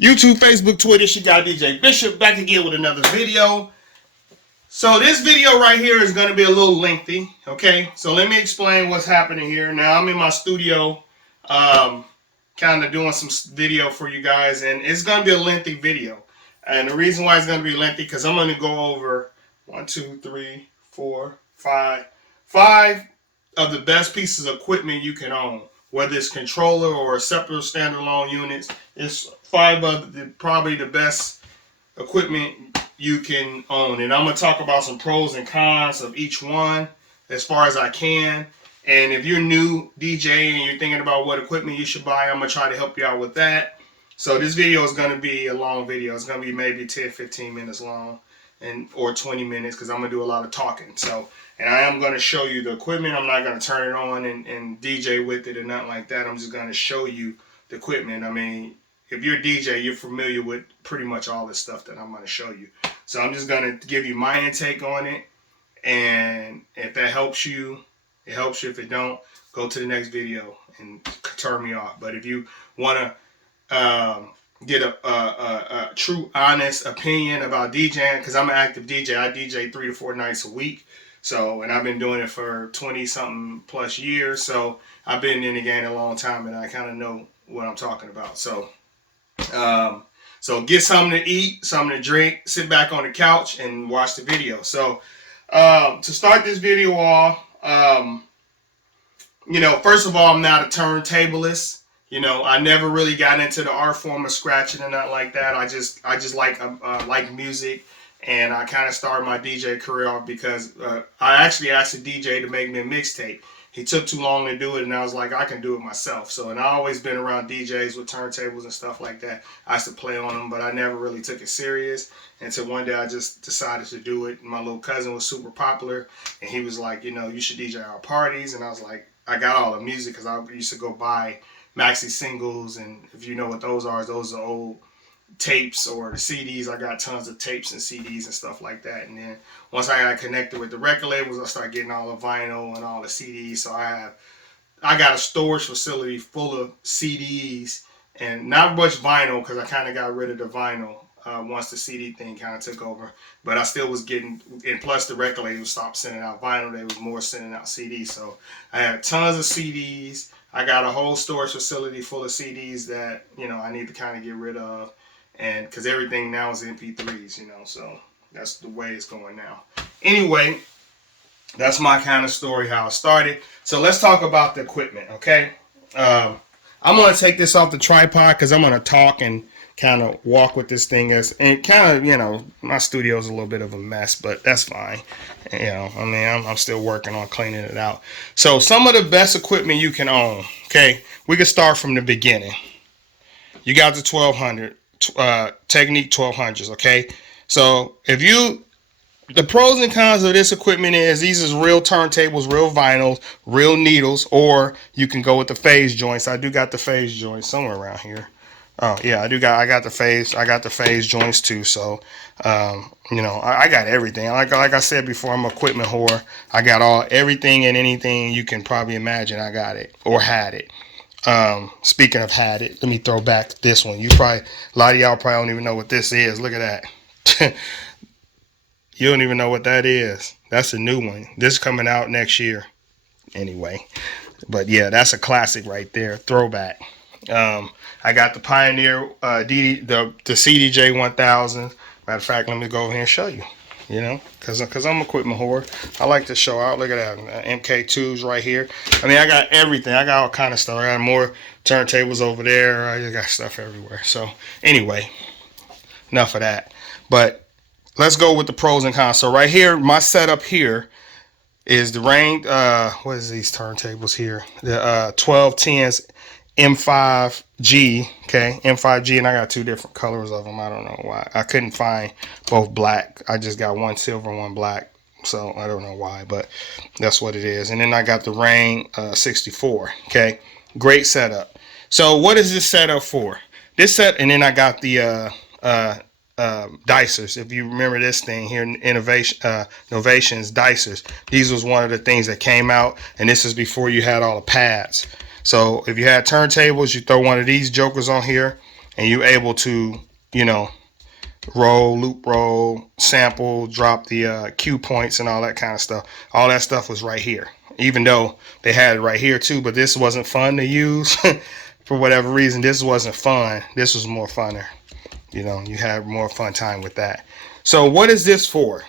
YouTube, Facebook, Twitter, she got DJ Bishop back again with another video. So this video right here is going to be a little lengthy, okay? So let me explain what's happening here. Now I'm in my studio, kind of doing some video for you guys, and it's going to be a lengthy video. And the reason why it's going to be lengthy, because I'm going to go over 5 of the best pieces of equipment you can own. Whether it's controller or separate standalone units, it's 5 of probably the best equipment you can own. And I'm going to talk about some pros and cons of each one as far as I can. And if you're new DJ and you're thinking about what equipment you should buy, I'm going to try to help you out with that. So this video is going to be a long video. It's going to be maybe 10-15 minutes long, or 20 minutes, because I'm going to do a lot of talking. So, and I am going to show you the equipment. I'm not going to turn it on and DJ with it or nothing like that. I'm just going to show you the equipment. I mean, if you're a DJ, you're familiar with pretty much all this stuff that I'm going to show you. So I'm just going to give you my intake on it. And if that helps you, it helps you. If it don't, go to the next video and turn me off. But if you want to get a true, honest opinion about DJing, because I'm an active DJ. I DJ 3 to 4 nights a week. So, and I've been doing it for 20-something plus years. So I've been in the game a long time, and I kind of know what I'm talking about. So, so get something to eat, something to drink, sit back on the couch and watch the video. So, to start this video off, you know, first of all, I'm not a turntablist. You know, I never really got into the art form of scratching and nothing like that. I just like music, and I kind of started my DJ career off because I actually asked a DJ to make me a mixtape. He took too long to do it, and I was like, I can do it myself. So, and I always been around DJs with turntables and stuff like that. I used to play on them, but I never really took it serious until one day I just decided to do it. My little cousin was super popular, and he was like, you know, you should DJ our parties. And I was like, I got all the music because I used to go buy maxi singles, and if you know what those are old tapes or the CDs. I got tons of tapes and CDs and stuff like that. And then once I got connected with the record labels, I started getting all the vinyl and all the CDs. So I got a storage facility full of CDs and not much vinyl, because I kind of got rid of the vinyl once the CD thing kind of took over. But I still was getting, and plus the record labels stopped sending out vinyl. They was more sending out CDs. So I had tons of CDs. I got a whole storage facility full of CDs that, you know, I need to kind of get rid of. And because everything now is MP3s, you know, so that's the way it's going now. Anyway, that's my kind of story, how it started. So let's talk about the equipment, okay? I'm going to take this off the tripod because I'm going to talk and kind of walk with this thing. And kind of, you know, my studio is a little bit of a mess, but that's fine. You know, I mean, I'm still working on cleaning it out. So some of the best equipment you can own, okay? We can start from the beginning. You got the 1200. Technique 1200s, okay? So the pros and cons of this equipment is these is real turntables, real vinyls, real needles, or you can go with the phase joints. I do got the phase joints somewhere around here. Oh yeah, I got the phase joints too. So you know, I got everything. Like I said before, I'm an equipment whore. I got everything and anything you can probably imagine. I got it or had it. Speaking of had it, let me throw back this one. A lot of y'all probably don't even know what this is. Look at that. You don't even know what that is. That's a new one. This is coming out next year. Anyway, but yeah, that's a classic right there. Throwback. I got the Pioneer, the CDJ 1000. Matter of fact, let me go over here and show you. You know, because I'm an equipment whore. I like to show out. Look at that. MK2s right here. I mean, I got everything. I got all kind of stuff. I got more turntables over there. I just got stuff everywhere. So anyway, enough of that. But let's go with the pros and cons. So right here, my setup here is the Rain. What is these turntables here? The 1210s M5G, okay, M5G, and I got 2 different colors of them. I don't know why. I couldn't find both black. I just got one silver, one black. So I don't know why, but that's what it is. And then I got the Rain 64, okay. Great setup. So what is this setup for? And then I got the dicers. If you remember this thing here, Innovations dicers. These was one of the things that came out, and this is before you had all the pads. So if you had turntables, you throw one of these jokers on here, and you're able to, you know, roll, loop roll, sample, drop the cue points and all that kind of stuff. All that stuff was right here, even though they had it right here too, but this wasn't fun to use. For whatever reason, this wasn't fun. This was more funner. You know, you had more fun time with that. So what is this for?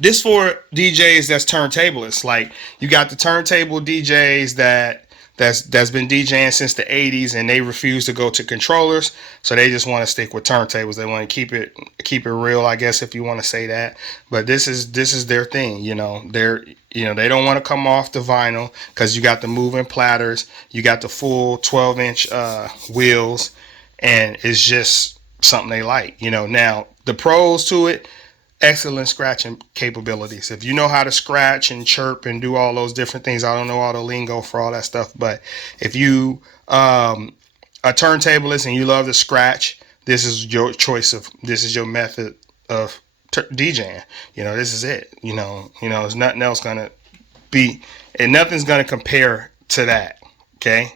This for DJs that's turntablists. Like, you got the turntable DJs that's been DJing since the 80s, and they refuse to go to controllers, so they just want to stick with turntables. They want to keep it real, I guess, if you want to say that. But this is their thing, you know. They don't want to come off the vinyl because you got the moving platters, you got the full 12-inch wheels, and it's just something they like, you know. Now the pros to it: excellent scratching capabilities. If you know how to scratch and chirp and do all those different things, I don't know all the lingo for all that stuff, but if you a turntablist and you love to scratch, this is your choice of, this is your method of DJing. You know, this is it. You know, there's nothing else gonna be, and nothing's gonna compare to that. Okay,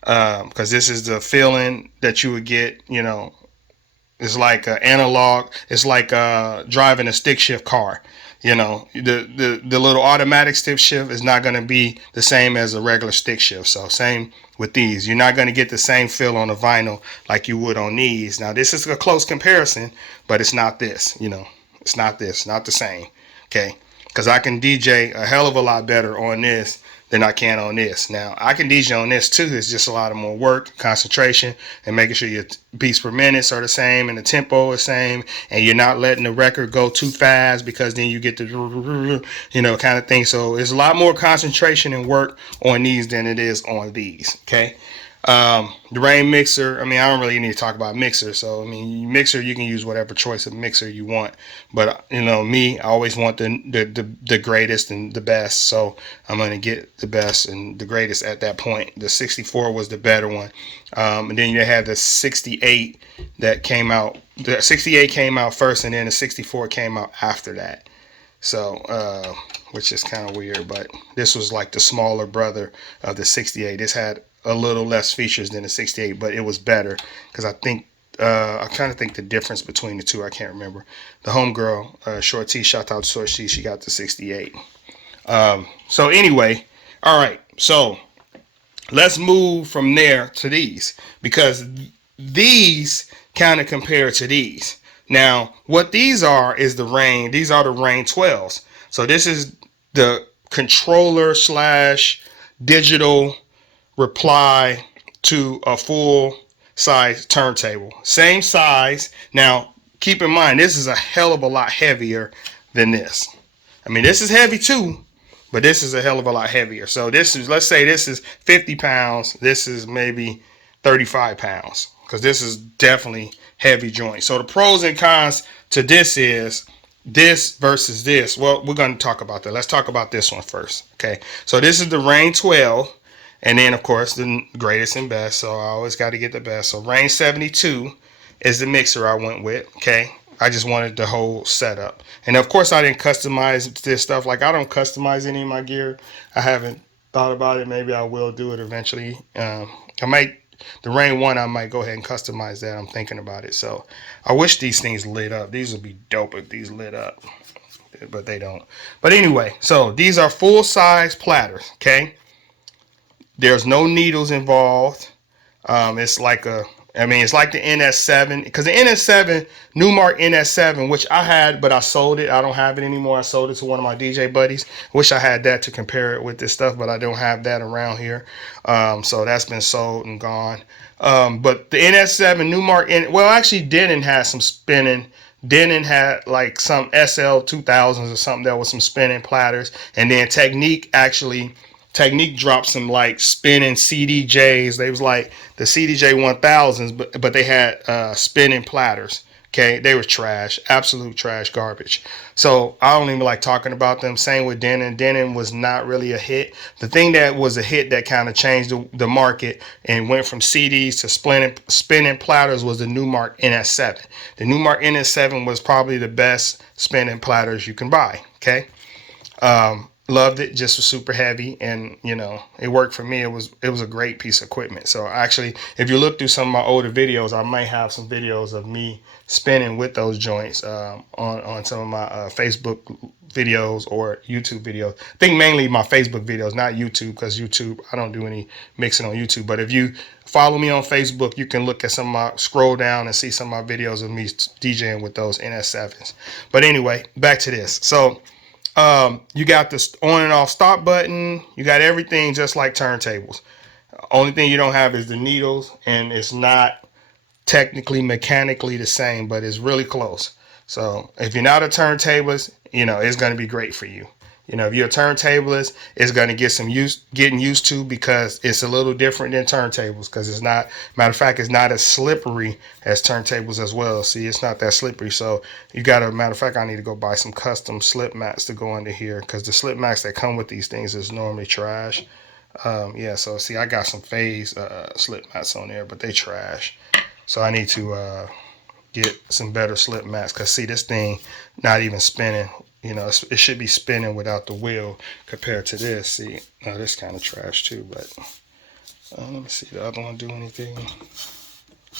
because this is the feeling that you would get. You know, it's like analog. It's like driving a stick shift car. You know, the little automatic stick shift is not going to be the same as a regular stick shift. So same with these. You're not going to get the same feel on the vinyl like you would on these. Now this is a close comparison, but it's not this. You know, it's not this. Not the same. Okay, because I can DJ a hell of a lot better on this than I can on this. Now I can DJ on this too. It's just a lot of more work, concentration, and making sure your beats per minutes are the same and the tempo is same, and you're not letting the record go too fast, because then you get the, you know, kind of thing. So it's a lot more concentration and work on these than it is on these. Okay. The Rain mixer, I mean, I don't really need to talk about mixer. So I mean, mixer, you can use whatever choice of mixer you want, but you know me, I always want the greatest and the best, so I'm gonna get the best and the greatest at that point. The 64 was the better one, and then you had the 68 that came out. The 68 came out first, and then the 64 came out after that. So which is kind of weird, but this was like the smaller brother of the 68. This had a little less features than the 68, but it was better, because I think I'm trying to think the difference between the two. I can't remember. The homegirl, Short T, shout out to Short T, she got the 68. So anyway, all right. So let's move from there to these, because these kind of compare to these. Now, what these are is the Rain. These are the Rain 12s. So this is the controller slash digital reply to a full size turntable. Same size. Now, keep in mind, this is a hell of a lot heavier than this. I mean, this is heavy too, but this is a hell of a lot heavier. So this is, let's say this is 50 pounds. This is maybe 35 pounds, because this is definitely heavy joint. So the pros and cons to this is this versus this. Well, we're going to talk about that. Let's talk about this one first. Okay. So this is the Rain 12. And then, of course, the greatest and best. So I always got to get the best. So Rain 72 is the mixer I went with. Okay. I just wanted the whole setup. And of course, I didn't customize this stuff. Like, I don't customize any of my gear. I haven't thought about it. Maybe I will do it eventually. I might, the Rain 1, I might go ahead and customize that. I'm thinking about it. So I wish these things lit up. These would be dope if these lit up, but they don't. But anyway, so these are full size platters. Okay. There's no needles involved. It's like it's like the Ns7, because the Ns7, Numark Ns7, which I had, but I sold it. I don't have it anymore. I sold it to one of my DJ buddies. Wish I had that to compare it with this stuff, but I don't have that around here. So that's been sold and gone. But the Ns7, Numark, well, actually, Denon had some spinning. Denon had like some SL 2000s or something that was some spinning platters. And then Technique dropped some like spinning CDJs. They was like the CDJ 1000s, but they had spinning platters. Okay, they were trash, absolute trash, garbage. So I don't even like talking about them. Same with Denon. Denon was not really a hit. The thing that was a hit that kind of changed the market and went from CDs to spinning platters was the Numark Ns7. The Numark Ns7 was probably the best spinning platters you can buy. Okay. Loved it. Just was super heavy, and you know, it worked for me. It was a great piece of equipment. So actually, if you look through some of my older videos, I might have some videos of me spinning with those joints on some of my Facebook videos or YouTube videos. I think mainly my Facebook videos, not YouTube, because YouTube, I don't do any mixing on YouTube. But if you follow me on Facebook, you can look at some of my, scroll down and see some of my videos of me DJing with those NS7s. But anyway, back to this. So you got the on and off stop button. You got everything just like turntables. Only thing you don't have is the needles, and it's not technically mechanically the same, but it's really close. So if you're not a turntablist, you know, it's going to be great for you. You know, if you're a turntablist, it's going to get some getting used to, because it's a little different than turntables, because it's not, matter of fact, it's not as slippery as turntables as well. See, it's not that slippery. So you got to, matter of fact, I need to go buy some custom slip mats to go under here, because the slip mats that come with these things is normally trash. Yeah, so see, I got some phase slip mats on there, but they trash. So I need to get some better slip mats, because see, this thing not even spinning. You know, it should be spinning without the wheel compared to this. See, now this kind of trash too, but let me see, the other one do anything?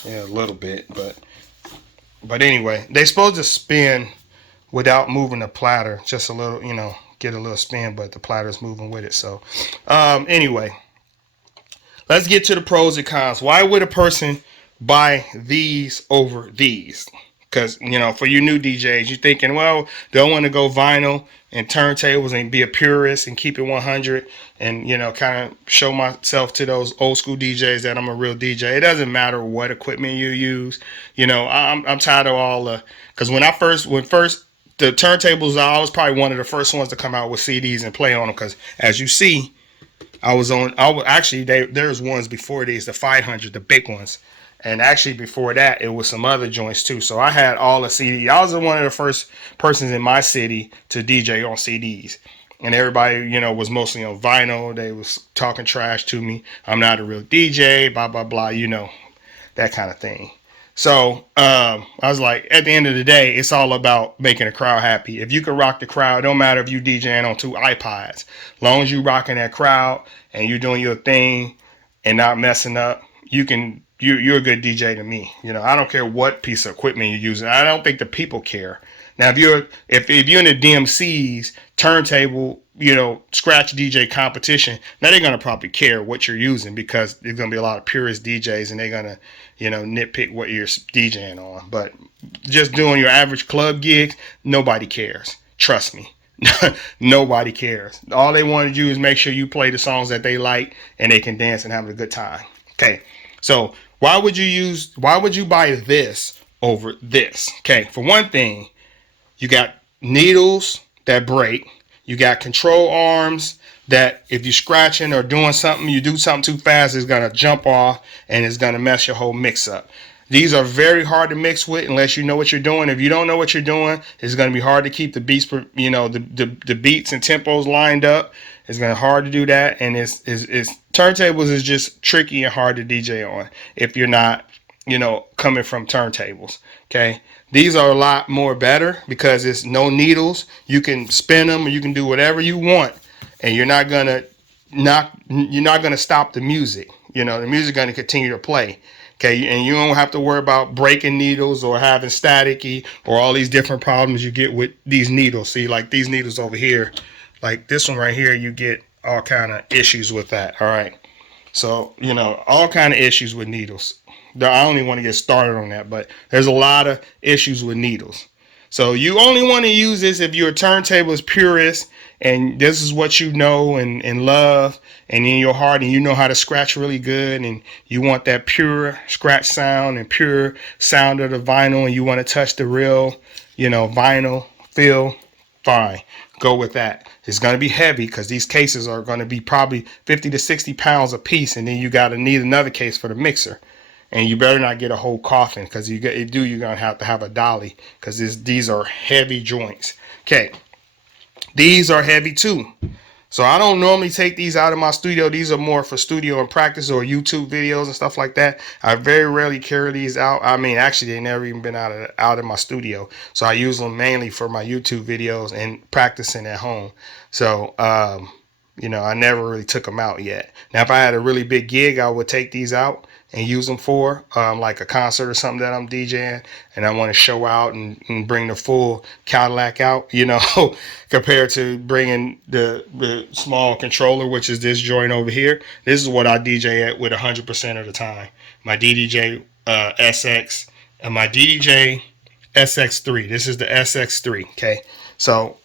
Yeah, a little bit, but anyway, they supposed to spin without moving the platter, just a little, you know, get a little spin, but the platter's moving with it. So anyway, let's get to the pros and cons. Why would a person buy these over these? Because, you know, for you new DJs, you're thinking, well, do I want to go vinyl and turntables and be a purist and keep it 100 and, you know, kind of show myself to those old school DJs that I'm a real DJ. It doesn't matter what equipment you use. You know, I'm tired of all the, because when first the turntables, I was probably one of the first ones to come out with CDs and play on them, because as you see, there's ones before these, the 500, the big ones. And actually before that, it was some other joints too. So I had all the CDs. I was one of the first persons in my city to DJ on CDs. And everybody, you know, was mostly on vinyl. They was talking trash to me. I'm not a real DJ, blah, blah, blah, you know, that kind of thing. So I was like, at the end of the day, it's all about making a crowd happy. If you can rock the crowd, it don't matter if you DJing on 2 iPods. As long as you rocking that crowd and you doing your thing and not messing up, you're a good DJ to me. You know, I don't care what piece of equipment you're using. I don't think the people care. Now, if you're in the DMC's turntable, you know, scratch DJ competition, now they're gonna probably care what you're using, because there's gonna be a lot of purist DJs and they're gonna, you know, nitpick what you're DJing on. But just doing your average club gigs, nobody cares. Trust me. Nobody cares. All they want to do is make sure you play the songs that they like and they can dance and have a good time. Okay. So why would you buy this over this? Okay, for one thing, you got needles that break. You got control arms that if you're scratching or doing something, you do something too fast, it's going to jump off and it's going to mess your whole mix up. These are very hard to mix with unless you know what you're doing. If you don't know what you're doing, it's going to be hard to keep the beats, you know, the beats and tempos lined up. It's going to be hard to do that, and it's turntables is just tricky and hard to DJ on if you're not, you know, coming from turntables. Okay, these are a lot more better because it's no needles. You can spin them, or you can do whatever you want, and you're not gonna stop the music. You know, the music gonna continue to play. Okay, and you don't have to worry about breaking needles or having staticky or all these different problems you get with these needles. See, like these needles over here, like this one right here, you get all kind of issues with that. All right, so you know, all kind of issues with needles. I don't even want to get started on that, but there's a lot of issues with needles. So you only want to use this if you're a turntables purist and this is what you know and love and in your heart, and you know how to scratch really good, and you want that pure scratch sound and pure sound of the vinyl, and you want to touch the real, you know, vinyl feel, fine. Go with that. It's going to be heavy because these cases are going to be probably 50 to 60 pounds a piece, and then you got to need another case for the mixer. And you better not get a whole coffin, because you're going to have a dolly, because these are heavy joints. Okay, these are heavy too. So I don't normally take these out of my studio. These are more for studio and practice or YouTube videos and stuff like that. I very rarely carry these out. I mean, actually, they never even been out of my studio. So I use them mainly for my YouTube videos and practicing at home. So, you know, I never really took them out yet. Now, if I had a really big gig, I would take these out and use them for like a concert or something that I'm DJing and I want to show out and bring the full Cadillac out, you know, compared to bringing the small controller, which is this joint over here. This is what I DJ at with 100% of the time. My Ddj SX and my Ddj Sx3. This is the Sx3. Okay, so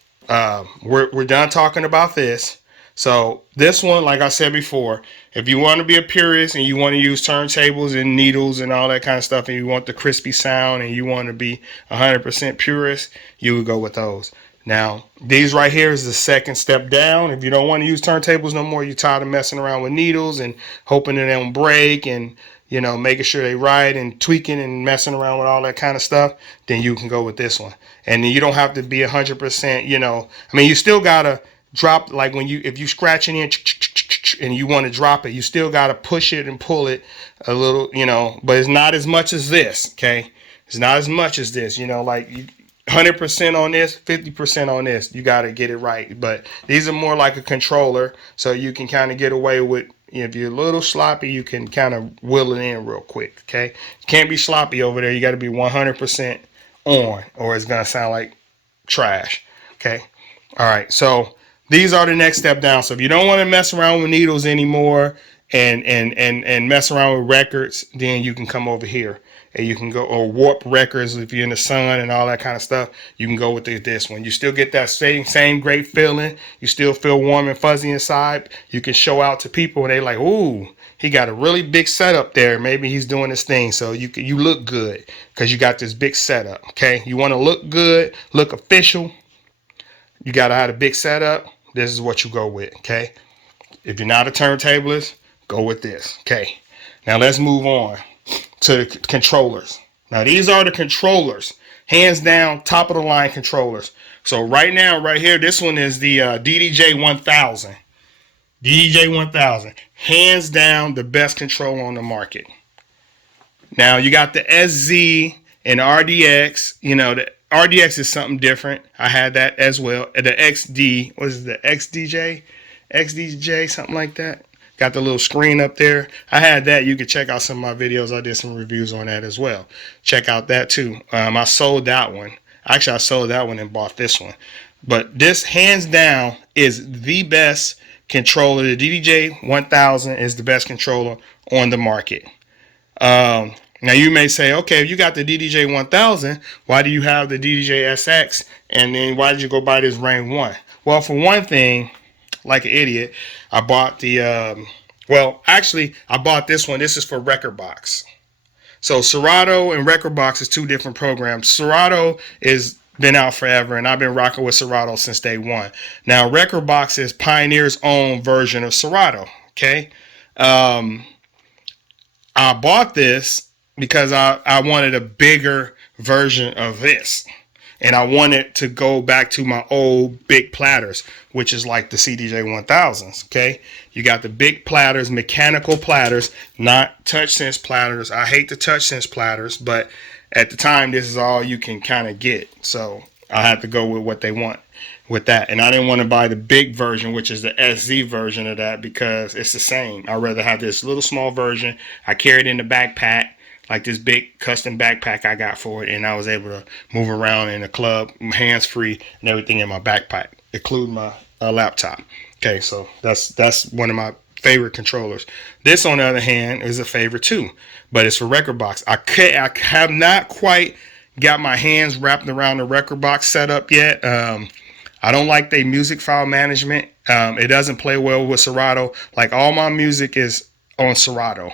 we're done talking about this. So this one, like I said before, if you want to be a purist and you want to use turntables and needles and all that kind of stuff, and you want the crispy sound and you want to be 100% purist, you would go with those. Now, these right here is the second step down. If you don't want to use turntables no more, you're tired of messing around with needles and hoping that they don't break and, you know, making sure they right and tweaking and messing around with all that kind of stuff, then you can go with this one. And you don't have to be 100%, you know, I mean, you still got to drop, like when you, if you scratching in and you want to drop it, you still got to push it and pull it a little, you know, but it's not as much as this. Okay, it's not as much as this, you know, like 100% on this, 50% on this. You got to get it right. But these are more like a controller, so you can kind of get away with, if you're a little sloppy, you can kind of wheel it in real quick. Okay, you can't be sloppy over there. You got to be 100% on, or it's gonna sound like trash. Okay, all right, so these are the next step down. So if you don't want to mess around with needles anymore and mess around with records, then you can come over here and you can go, or warp records if you're in the sun and all that kind of stuff. You can go with this one. You still get that same great feeling. You still feel warm and fuzzy inside. You can show out to people and they like, ooh, he got a really big setup there. Maybe he's doing this thing. So you look good because you got this big setup. Okay, you want to look good, look official. You got to have a big setup. This is what you go with, okay? If you're not a turntablist, go with this, okay? Now let's move on to the controllers. Now these are the controllers, hands down, top of the line controllers. So right now, right here, this one is the Ddj 1000. Ddj 1000, hands down the best controller on the market. Now you got the SZ and RDX, you know, the RDX is something different. I had that as well. The XD, what is it, the XDJ? XDJ, something like that. Got the little screen up there. I had that. You can check out some of my videos. I did some reviews on that as well. Check out that too. I sold that one. Actually, I sold that one and bought this one. But this, hands down, is the best controller. The Ddj 1000 is the best controller on the market. Now you may say, okay, if you got the Ddj 1000, why do you have the Ddj Sx? And then why did you go buy this Rain 1? Well, for one thing, like an idiot, I bought the, well, actually, I bought this one. This is for Rekordbox. So Serato and Rekordbox is two different programs. Serato is been out forever, and I've been rocking with Serato since day one. Now, Rekordbox is Pioneer's own version of Serato, okay? I bought this because I wanted a bigger version of this. And I wanted to go back to my old big platters, which is like the CDJ 1000s, okay? You got the big platters, mechanical platters, not TouchSense platters. I hate the TouchSense platters, but at the time, this is all you can kind of get. So I had to go with what they want with that. And I didn't want to buy the big version, which is the SZ version of that, because it's the same. I'd rather have this little small version. I carry it in the backpack, like this big custom backpack I got for it, and I was able to move around in the club, hands free, and everything in my backpack, including my laptop. Okay, so that's one of my favorite controllers. This, on the other hand, is a favorite too, but it's for Rekordbox. I have not quite got my hands wrapped around the Rekordbox setup yet. I don't like their music file management. It doesn't play well with Serato. Like, all my music is on Serato.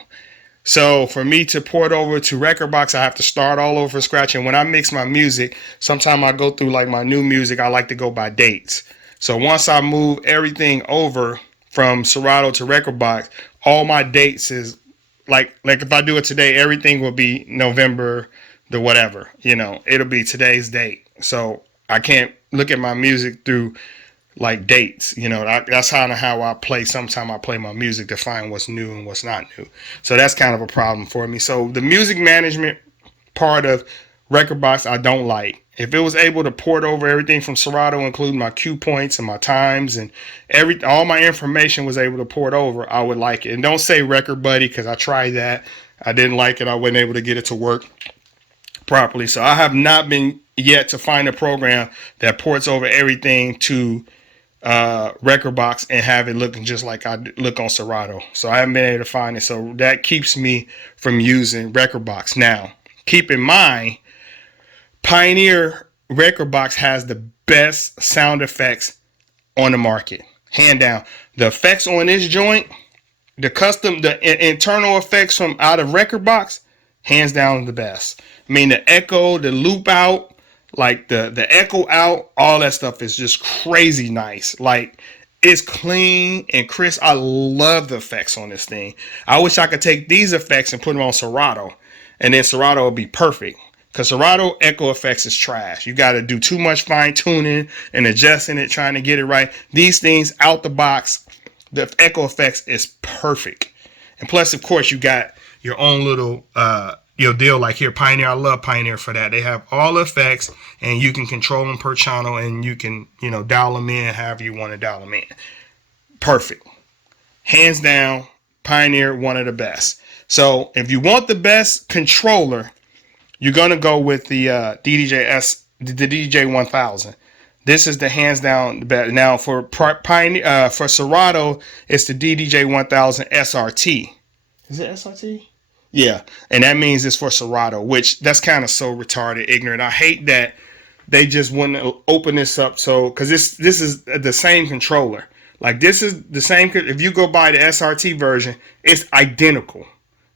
So for me to port over to Rekordbox, I have to start all over from scratch. And when I mix my music, sometimes I go through, like, my new music, I like to go by dates. So once I move everything over from Serato to Rekordbox, all my dates is like if I do it today, everything will be November the whatever, you know, it'll be today's date. So I can't look at my music through like dates. You know, that's kind of how I play. Sometimes I play my music to find what's new and what's not new. So that's kind of a problem for me. So the music management part of Rekordbox I don't like. If it was able to port over everything from Serato, including my cue points and my times and all my information was able to port over, I would like it. And don't say Record Buddy, because I tried that. I didn't like it. I wasn't able to get it to work properly. So I have not been yet to find a program that ports over everything to Rekordbox and have it looking just like I look on Serato. So I haven't been able to find it. So that keeps me from using Rekordbox. Now, keep in mind, Pioneer Rekordbox has the best sound effects on the market, hand down. The effects on this joint, the internal effects from out of Rekordbox, hands down the best. I mean, the echo, the loop out, like the echo out, all that stuff is just crazy nice. Like, it's clean and crisp. I love the effects on this thing. I wish I could take these effects and put them on Serato, and then Serato would be perfect. Because Serato echo effects is trash. You got to do too much fine tuning and adjusting it, trying to get it right. These things out the box, the echo effects is perfect. And plus, of course, you got your own little deal like here, Pioneer. I love Pioneer for that. They have all the effects, and you can control them per channel, and you can dial them in however you want to dial them in. Perfect. Hands down, Pioneer, one of the best. So if you want the best controller, you're gonna go with the Ddj 1000. This is the hands down best. Now for Pioneer, for Serato, it's the Ddj 1000 SRT. Is it SRT? Yeah, and that means it's for Serato, which that's kind of so retarded, ignorant. I hate that they just wouldn't open this up. So because this is the same controller. Like, this is the same. If you go buy the SRT version, it's identical.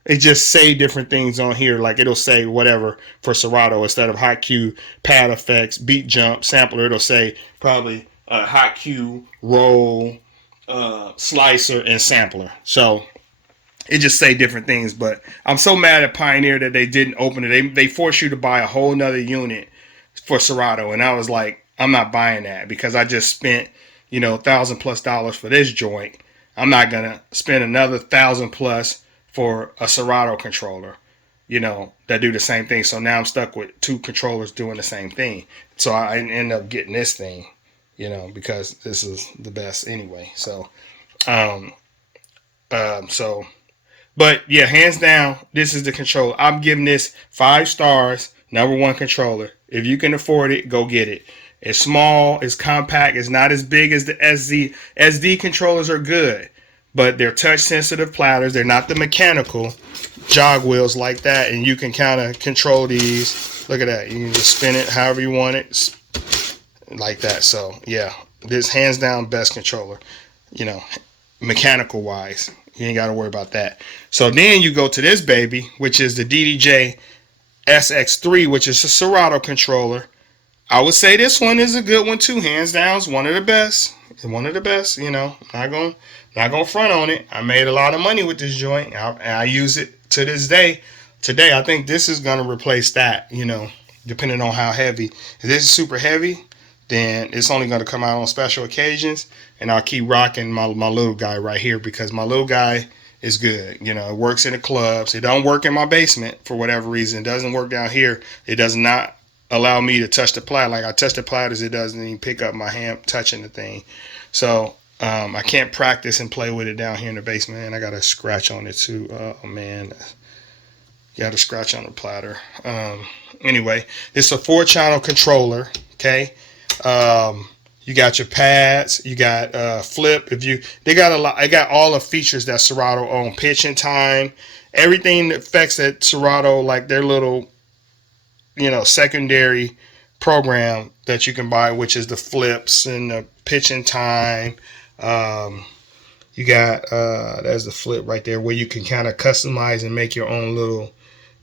It just say different things on here. Like, it'll say whatever for Serato instead of hot cue, pad effects, beat jump, sampler. It'll say probably hot cue, roll, slicer, and sampler. So it just say different things. But I'm so mad at Pioneer that they didn't open it. They force you to buy a whole nother unit for Serato, and I was like, I'm not buying that because I just spent $1,000+ for this joint. I'm not gonna spend another $1,000+ for a Serato controller, that do the same thing. So now I'm stuck with two controllers doing the same thing. So I end up getting this thing, because this is the best anyway. So, but yeah, hands down, this is the controller. I'm giving this 5 stars, #1 controller. If you can afford it, go get it. It's small, it's compact, it's not as big as the SD. SD controllers are good, but they're touch sensitive platters. They're not the mechanical jog wheels like that, and you can kind of control these. Look at that. You can just spin it however you want it, like that. So yeah, this hands down best controller, mechanical wise. You ain't got to worry about that. So then you go to this baby, which is the Ddj Sx3, which is a Serato controller. I would say this one is a good one too. Hands down, it's one of the best. One of the best. Not gonna front on it. I made a lot of money with this joint. I use it to this day. Today, I think this is gonna replace that. Depending on how heavy. If this is super heavy, then it's only gonna come out on special occasions, and I'll keep rocking my little guy right here because my little guy is good. It works in the clubs. It don't work in my basement for whatever reason. It doesn't work down here. It does not allow me to touch the plat. Like, I touch the platters, it doesn't even pick up my hand touching the thing. So I can't practice and play with it down here in the basement. And I got a scratch on it too. Oh man, got a scratch on the platter. Anyway, it's a 4-channel controller. Okay. You got your pads, you got flip. They got a lot. I got all the features that Serato own. Pitch and time, everything that affects that Serato, like their little secondary program that you can buy, which is the flips and the pitch and time. You got there's the flip right there where you can kind of customize and make your own little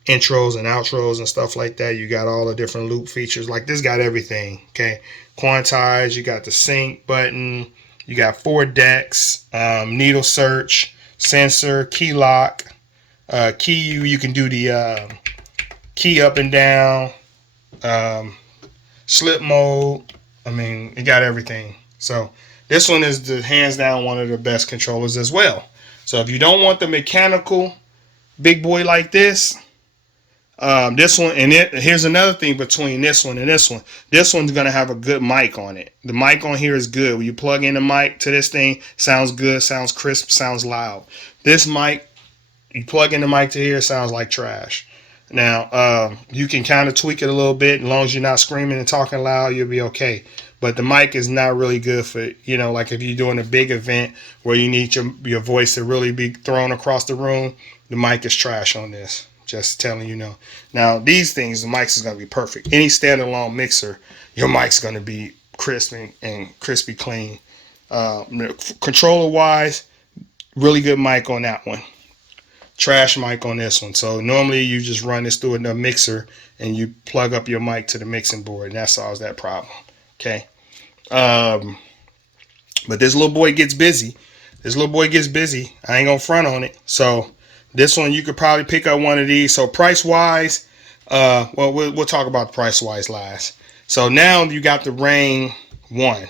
intros and outros and stuff like that. You got all the different loop features. Like, this got everything. Okay, quantize. You got the sync button. You got 4 decks, needle search, sensor, key lock, key. You can do the key up and down, slip mode. I mean, it got everything. So this one is the hands down one of the best controllers as well. So if you don't want the mechanical big boy like this one, and here's another thing between this one and this one. This one's gonna have a good mic on it. The mic on here is good. When you plug in the mic to this thing, sounds good, sounds crisp, sounds loud. This mic, you plug in the mic to here, it sounds like trash. Now, you can kind of tweak it a little bit. As long as you're not screaming and talking loud, you'll be okay. But the mic is not really good for, like if you're doing a big event where you need your voice to really be thrown across the room, the mic is trash on this. Just telling you know. Now, these things, the mics is going to be perfect. Any standalone mixer, your mic's going to be crisp and crispy clean. Controller-wise, really good mic on that one. Trash mic on this one. So normally you just run this through a mixer and you plug up your mic to the mixing board, and that solves that problem. Okay. But this little boy gets busy. I ain't gonna front on it. So this one you could probably pick up one of these. So price wise, well we'll talk about price wise last. So now you got the Rain 1.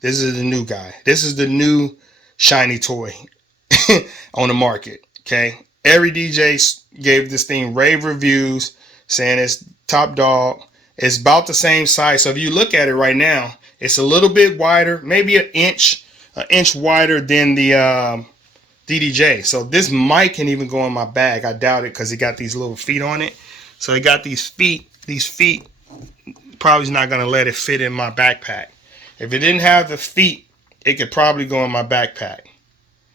This is the new guy. This is the new shiny toy on the market. Okay, every DJ gave this thing rave reviews, saying it's top dog. It's about the same size. So if you look at it right now, it's a little bit wider, maybe an inch wider than the DDJ. So this mic can even go in my bag. I doubt it because it got these little feet on it. So it got these feet. These feet probably not gonna let it fit in my backpack. If it didn't have the feet, it could probably go in my backpack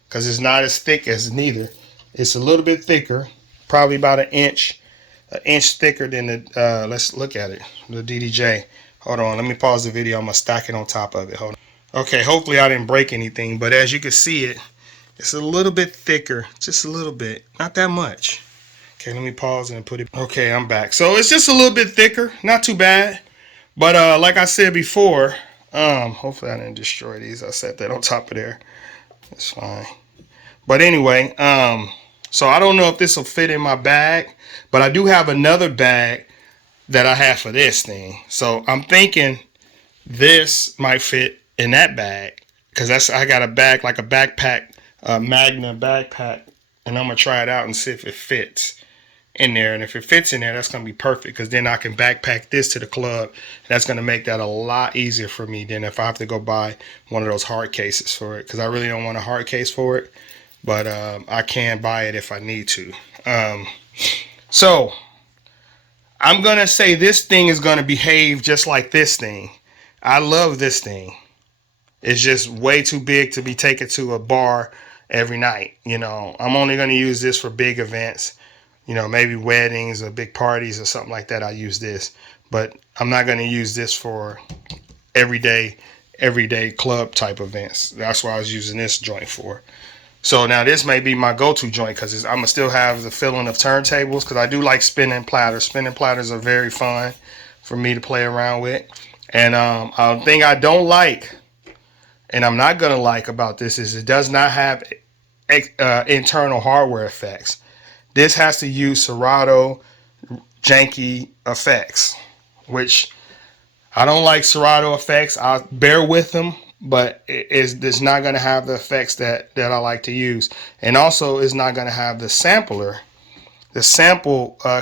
because it's not as thick as neither. It's a little bit thicker, probably about an inch thicker than the, let's look at it, the DDJ. Hold on, let me pause the video. I'm going to stack it on top of it. Hold on. Okay, hopefully I didn't break anything, but as you can see it's a little bit thicker, just a little bit, not that much. Okay, let me pause and put it. Okay, I'm back. So it's just a little bit thicker, not too bad. But like I said before, hopefully I didn't destroy these. I set that on top of there. It's fine. But anyway, so I don't know if this will fit in my bag, but I do have another bag that I have for this thing. So I'm thinking this might fit in that bag because I got a bag, like a backpack, Magna backpack, and I'm gonna try it out and see if it fits in there. And if it fits in there, that's gonna be perfect because then I can backpack this to the club. And that's gonna make that a lot easier for me than if I have to go buy one of those hard cases for it, because I really don't want a hard case for it. But I can buy it if I need to. So I'm going to say this thing is going to behave just like this thing. I love this thing. It's just way too big to be taken to a bar every night. I'm only going to use this for big events. Maybe weddings or big parties or something like that. I use this. But I'm not going to use this for everyday club type events. That's why I was using this joint for. So now this may be my go-to joint because I'm going to still have the feeling of turntables because I do like spinning platters. Spinning platters are very fun for me to play around with. And a thing I don't like, and I'm not going to like about this, is it does not have internal hardware effects. This has to use Serato janky effects, which I don't like Serato effects. I'll bear with them. But it's not going to have the effects that I like to use. And also it's not going to have the sample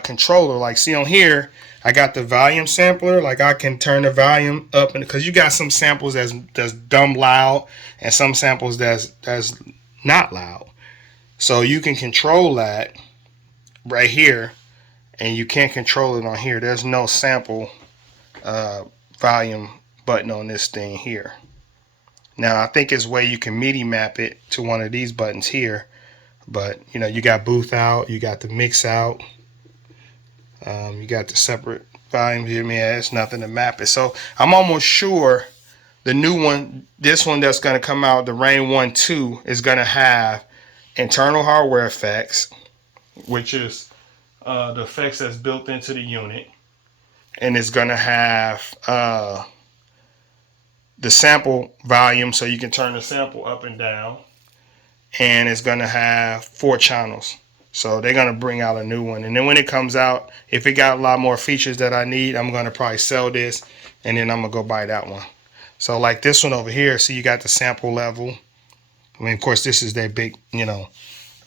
controller. Like see on here, I got the volume sampler. Like I can turn the volume up, and because you got some samples that's dumb loud and some samples that's not loud. So you can control that right here, and you can't control it on here. There's no sample volume button on this thing here. Now, I think it's a way you can MIDI map it to one of these buttons here. But, you got booth out, you got the mix out, you got the separate volumes here. Man, there's nothing to map it. So, I'm almost sure the new one, this one that's going to come out, the Rain 1 2, is going to have internal hardware effects, which is the effects that's built into the unit. And it's going to have the sample volume, so you can turn the sample up and down, and it's going to have 4 channels. So they're going to bring out a new one, and then when it comes out, if it got a lot more features that I need, I'm going to probably sell this, and then I'm going to go buy that one. So like this one over here, see you got the sample level. I mean, of course, this is their big, you know,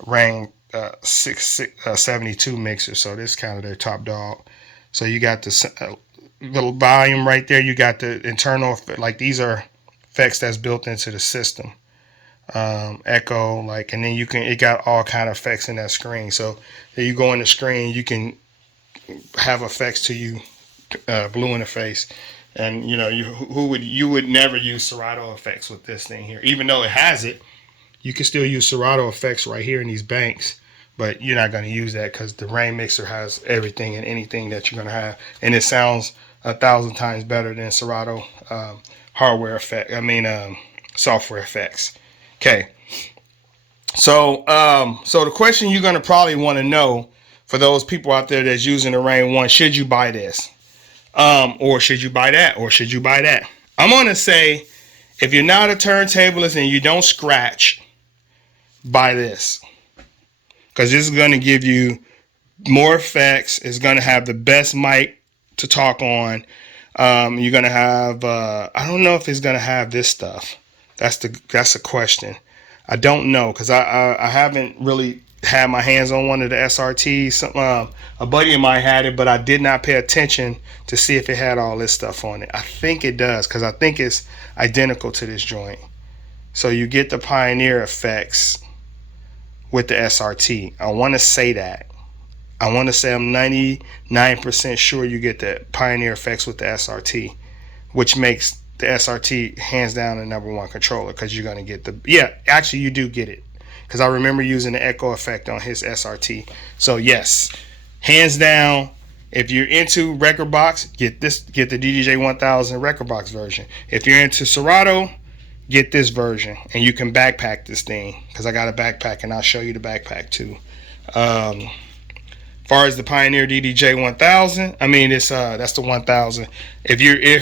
Ring 72 mixer. So this is kind of their top dog. So you got the little volume right there. You got the internal, like these are effects that's built into the system. Echo, like, and then you can, it got all kind of effects in that screen. So if you go in the screen, you can have effects to you, blue in the face. And you know, you would never use Serato effects with this thing here, even though it has it. You can still use Serato effects right here in these banks, but you're not going to use that because the Rain mixer has everything and anything that you're going to have, and it sounds 1,000 times better than Serato hardware effect. I mean, software effects. Okay, so so the question you're going to probably want to know for those people out there that's using the Rain 1, should you buy this, or should you buy that, or should you buy that? I'm going to say, if you're not a turntablist and you don't scratch, buy this, because this is going to give you more effects. It's going to have the best mic to talk on. You're going to have I don't know if it's going to have this stuff. That's the question. I don't know, because I haven't really had my hands on one of the SRTs. A buddy of mine had it, but I did not pay attention to see if it had all this stuff on it. I think it does, because I think it's identical to this joint. So you get the Pioneer effects with the SRT. I want to say that. I want to say I'm 99% sure you get the Pioneer effects with the SRT, which makes the SRT hands down the #1 controller, because you're going to get the, yeah, actually you do get it, because I remember using the echo effect on his SRT. So yes, hands down, if you're into record box, get the DDJ 1000 record box version. If you're into Serato, get this version, and you can backpack this thing, because I got a backpack and I'll show you the backpack too. As far as the Pioneer DDJ 1000, I mean, it's that's the 1000. If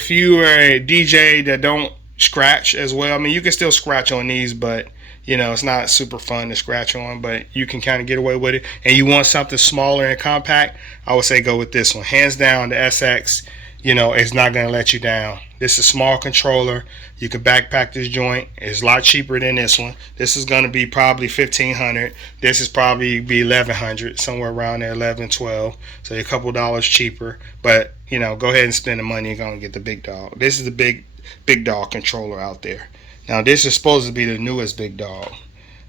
you are a DJ that don't scratch as well, I mean, you can still scratch on these, but you know, it's not super fun to scratch on, but you can kind of get away with it. And you want something smaller and compact, I would say go with this one. Hands down, the SX, you know, it's not going to let you down. This is a small controller. You can backpack this joint. It's a lot cheaper than this one. This is going to be probably $1,500. This is probably be $1,100, somewhere around there, 11, 12. So a couple dollars cheaper. But you know, go ahead and spend the money. You're going to get the big dog. This is the big dog controller out there. Now this is supposed to be the newest big dog.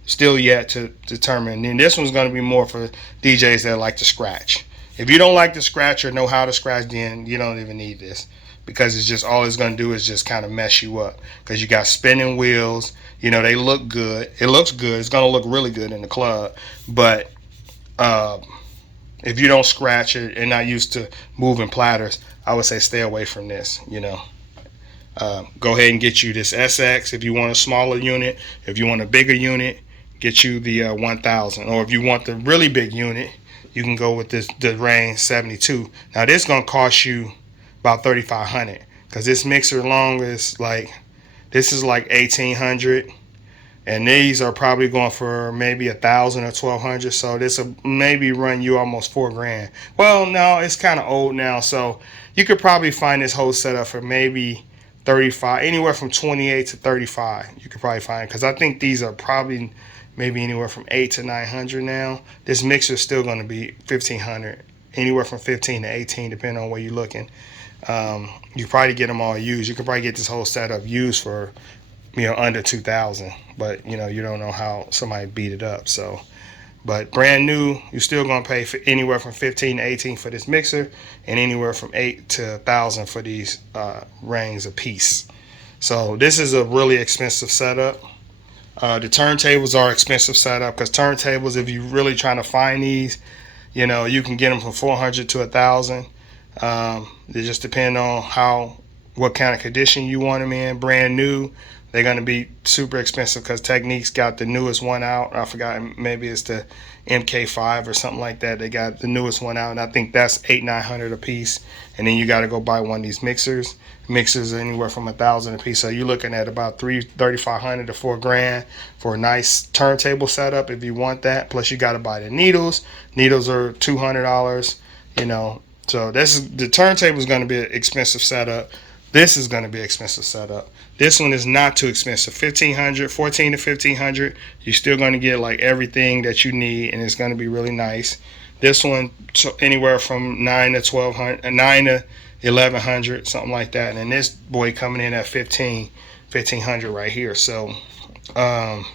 Still yet to determine. And this one's going to be more for DJs that like to scratch. If you don't like to scratch or know how to scratch, then you don't even need this, because it's just, all it's going to do is just kind of mess you up, because you got spinning wheels. You know, they look good. It looks good. It's going to look really good in the club. But if you don't scratch it and not used to moving platters, I would say stay away from this, you know. Go ahead and get you this SX if you want a smaller unit. If you want a bigger unit, get you the 1000. Or if you want the really big unit, you can go with the Ring 72. Now this is gonna cost you about $3,500, because this mixer long is like, this is like $1,800, and these are probably going for maybe $1,000 or $1,200. So this will maybe run you almost $4,000. Well, no, it's kind of old now, so you could probably find this whole setup for maybe 35, anywhere from 28 to 35. You could probably find, because I think these are probably maybe anywhere from 8 to 900 now. This mixer is still going to be 1,500, anywhere from 15 to 18, depending on where you're looking. You probably get them all used. You could probably get this whole setup used for, you know, under 2,000. But you know, you don't know how somebody beat it up. So, but brand new, you're still going to pay for anywhere from 15 to 18 for this mixer, and anywhere from 8 to 1,000 for these rings a piece. So this is a really expensive setup. The turntables are expensive setup, because turntables, if you're really trying to find these, you know, you can get them from 400 to 1,000. They just depend on what kind of condition you want them in. Brand new, they're going to be super expensive, because Technique's got the newest one out. I forgot, maybe it's the MK5 or something like that. They got the newest one out, and I think that's $800-900 a piece. And then you got to go buy one of these mixers. Mixers are anywhere from 1,000 a piece. So you're looking at about $3,500 to $4,000 for a nice turntable setup if you want that. Plus you got to buy the needles. Needles are $200. You know, so the turntable is going to be an expensive setup. This is going to be expensive setup. This one is not too expensive. 1500, 14 to 1500. You're still going to get like everything that you need, and it's going to be really nice. This one, so anywhere from 9 to 1200, 9 to 1100, something like that. And then this boy coming in at 1500 right here. So I'm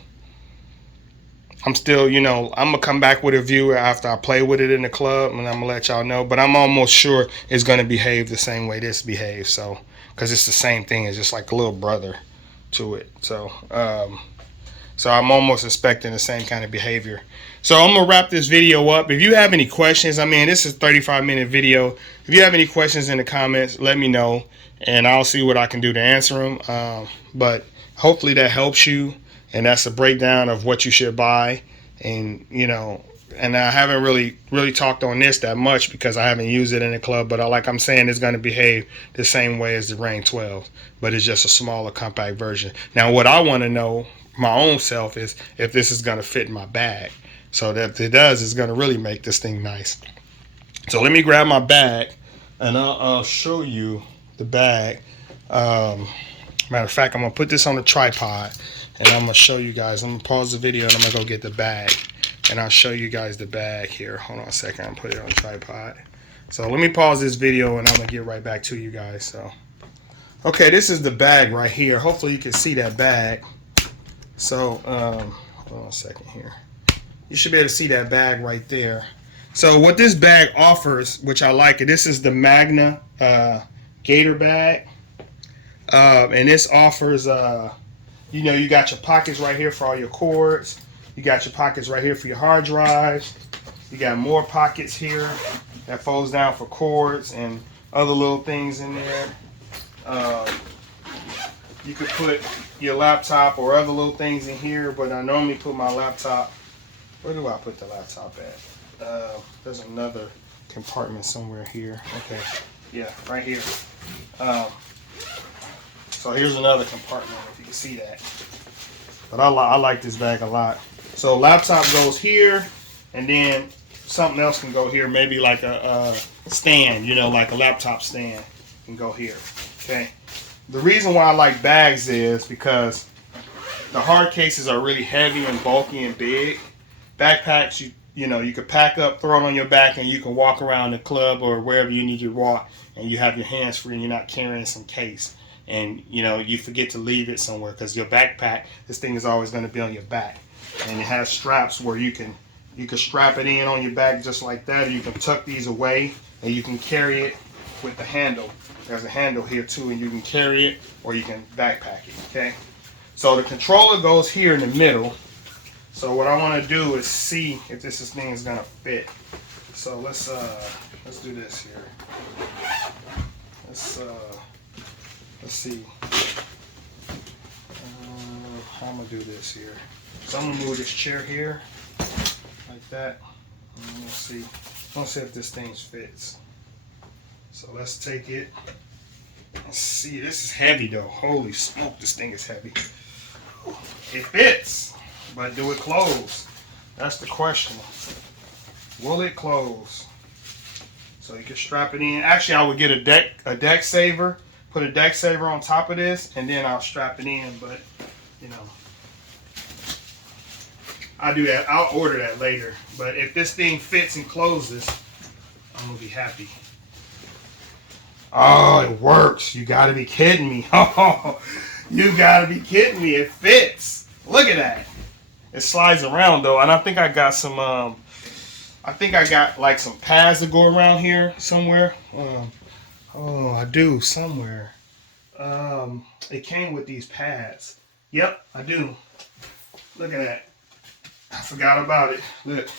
still, you know, I'm gonna come back with a view after I play with it in the club, and I'm gonna let y'all know. But I'm almost sure it's gonna behave the same way this behaves. So, because it's the same thing, it's just like a little brother to it. So, so I'm almost expecting the same kind of behavior. So I'm gonna wrap this video up. If you have any questions, I mean, this is a 35-minute video. If you have any questions in the comments, let me know, and I'll see what I can do to answer them. But hopefully that helps you. And that's a breakdown of what you should buy. And, you know, and I haven't really talked on this that much because I haven't used it in the club. But like I'm saying, it's going to behave the same way as the Reign 12. But it's just a smaller compact version. Now, what I want to know, my own self, is if this is going to fit in my bag. So that if it does, it's going to really make this thing nice. So let me grab my bag, and I'll show you the bag. Matter of fact, I'm going to put this on the tripod. And I'm going to show you guys. I'm going to pause the video and I'm going to go get the bag. And I'll show you guys the bag here. Hold on a second. I'll put it on the tripod. So let me pause this video and I'm going to get right back to you guys. So, okay, this is the bag right here. Hopefully you can see that bag. So, hold on a second here. You should be able to see that bag right there. So what this bag offers, which I like it, this is the Magna Gator bag. And this offers... you know, you got your pockets right here for all your cords. You got your pockets right here for your hard drives. You got more pockets here that folds down for cords and other little things in there. You could put your laptop or other little things in here, but I normally put my laptop. Where do I put the laptop at? There's another compartment somewhere here. Okay, yeah, right here. So here's another compartment, if you can see that. But I like this bag a lot. So laptop goes here, and then something else can go here. Maybe like a stand, you know, like a laptop stand can go here. Okay. The reason why I like bags is because the hard cases are really heavy and bulky and big. Backpacks, you know, you could pack up, throw it on your back, and you can walk around the club or wherever you need to walk, and you have your hands free and you're not carrying some case. And, you know, you forget to leave it somewhere because your backpack, this thing is always going to be on your back. And it has straps where you can strap it in on your back just like that, or you can tuck these away and you can carry it with the handle. There's a handle here too, and you can carry it or you can backpack it, okay? So the controller goes here in the middle. So what I want to do is see if this thing is going to fit. So let's do this here. Let's see. How I'm going to do this here. So I'm going to move this chair here, like that. And let's see. Let's see if this thing fits. So let's take it. Let's see. This is heavy though. Holy smoke, this thing is heavy. It fits, but do it close? That's the question. Will it close? So you can strap it in. Actually, I would get a deck saver. Put a deck saver on top of this, and then I'll strap it in. But, you know, I'll do that. I'll order that later. But if this thing fits and closes, I'm going to be happy. Oh, it works. You got to be kidding me. Oh, you got to be kidding me. It fits. Look at that. It slides around, though. And I think I got some, like some pads that go around here somewhere. Oh, I do somewhere. It came with these pads. Yep, I do. Look at that. I forgot about it. Look.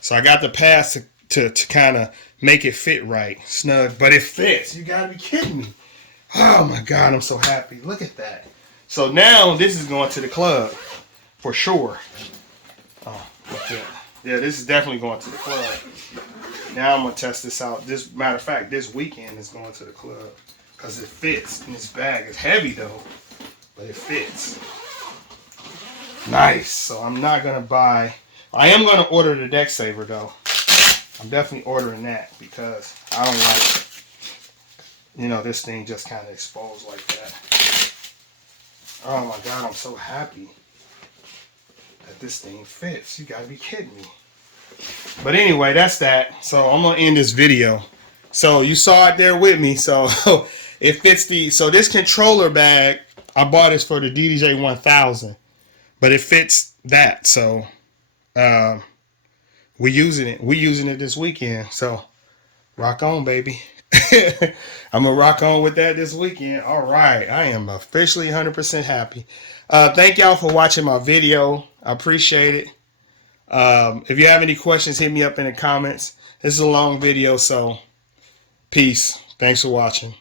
So I got the pads to kind of make it fit right, snug, but it fits. You gotta be kidding me. Oh my God, I'm so happy. Look at that. So now this is going to the club for sure. Oh, yeah. Yeah, this is definitely going to the club. Now I'm gonna test this out. This matter of fact, this weekend is going to the club because it fits in this bag. It's heavy though, but it fits. Nice. So I'm not gonna buy. I am gonna order the deck saver though. I'm definitely ordering that because I don't like you know, this thing just kind of exposed like that. Oh my God, I'm so happy that this thing fits. You gotta be kidding me. But anyway, that's that. So I'm gonna end this video. So you saw it there with me. So it fits the, so this controller bag, I bought this for the Ddj 1000, but it fits that. So we using it this weekend. So rock on, baby. I'm gonna rock on with that this weekend. All right, I am officially 100% happy. Thank y'all for watching my video. I appreciate it. If you have any questions, hit me up in the comments. This is a long video, so peace. Thanks for watching.